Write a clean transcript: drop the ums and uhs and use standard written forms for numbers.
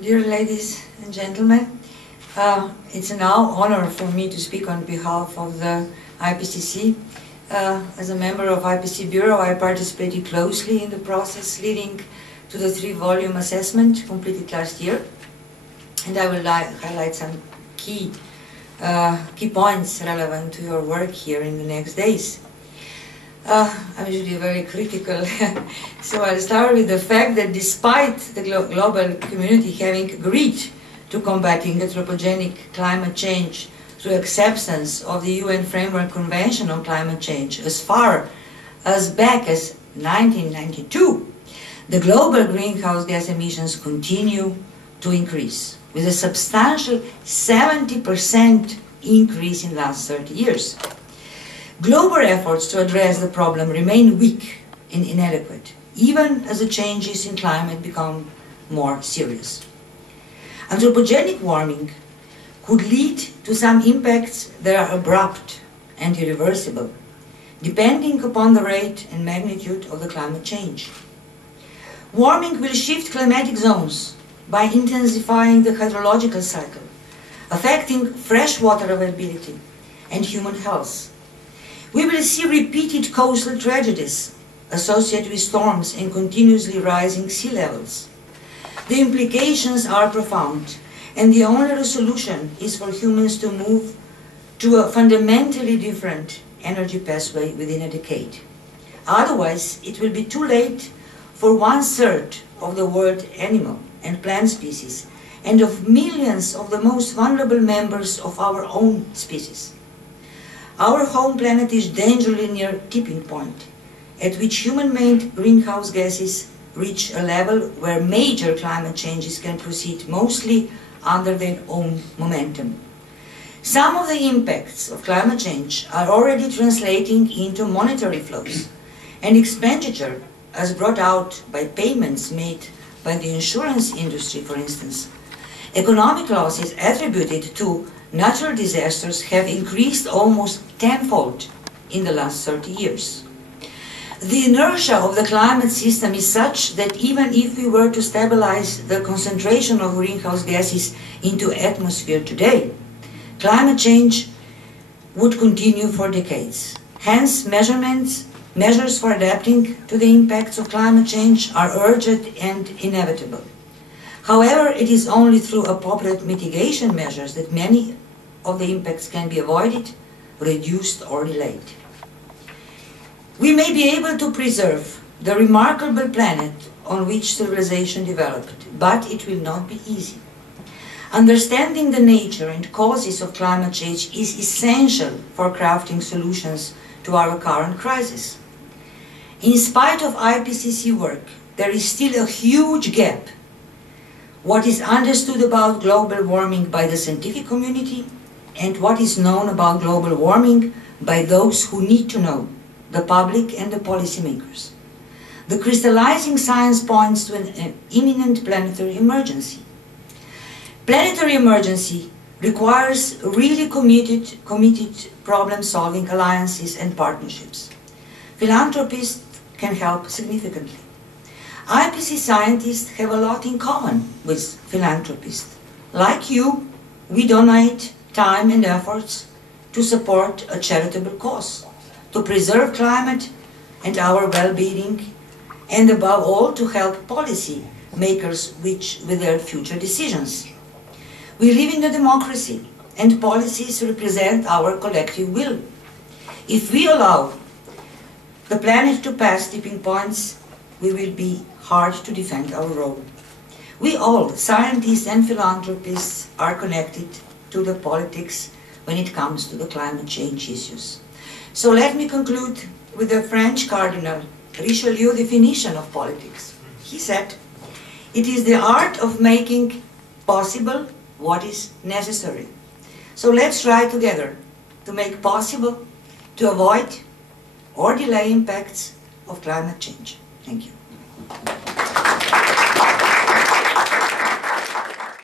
Dear ladies and gentlemen, it's now an honor for me to speak on behalf of the IPCC. As a member of IPCC Bureau, I participated closely in the process leading to the 3-volume assessment completed last year, and I will highlight some key points relevant to your work here in the next days. I'm usually very critical, so I'll start with the fact that despite the global community having agreed to combating anthropogenic climate change through acceptance of the UN Framework Convention on Climate Change as far as back as 1992, the global greenhouse gas emissions continue to increase, with a substantial 70% increase in the last 30 years. Global efforts to address the problem remain weak and inadequate, even as the changes in climate become more serious. Anthropogenic warming could lead to some impacts that are abrupt and irreversible, depending upon the rate and magnitude of the climate change. Warming will shift climatic zones by intensifying the hydrological cycle, affecting freshwater availability and human health. We will see repeated coastal tragedies associated with storms and continuously rising sea levels. The implications are profound, and the only solution is for humans to move to a fundamentally different energy pathway within a decade. Otherwise, it will be too late for 1/3 of the world animal and plant species and of millions of the most vulnerable members of our own species. Our home planet is dangerously near tipping point, at which human-made greenhouse gases reach a level where major climate changes can proceed mostly under their own momentum. Some of the impacts of climate change are already translating into monetary flows and expenditure, as brought out by payments made by the insurance industry, for instance. Economic losses attributed to natural disasters have increased almost tenfold in the last 30 years. The inertia of the climate system is such that even if we were to stabilize the concentration of greenhouse gases into atmosphere today, climate change would continue for decades. Hence, measures for adapting to the impacts of climate change are urgent and inevitable. However, it is only through appropriate mitigation measures that many of the impacts can be avoided, reduced, or delayed. We may be able to preserve the remarkable planet on which civilization developed, but it will not be easy. Understanding the nature and causes of climate change is essential for crafting solutions to our current crisis. In spite of IPCC work, there is still a huge gap. What is understood about global warming by the scientific community and what is known about global warming by those who need to know, the public and the policymakers. The crystallizing science points to an imminent planetary emergency. Planetary emergency requires really committed problem-solving alliances and partnerships. Philanthropists can help significantly. IPCC scientists have a lot in common with philanthropists. Like you, we donate time and efforts to support a charitable cause, to preserve climate and our well-being, and above all to help policy makers with their future decisions. We live in a democracy, and policies represent our collective will. If we allow the planet to pass tipping points, we will be hard to defend our role. We all, scientists and philanthropists, are connected to the politics when it comes to the climate change issues. So let me conclude with the French Cardinal Richelieu definition of politics. He said, "It is the art of making possible what is necessary." So let's try together to make possible, to avoid or delay impacts of climate change. Thank you.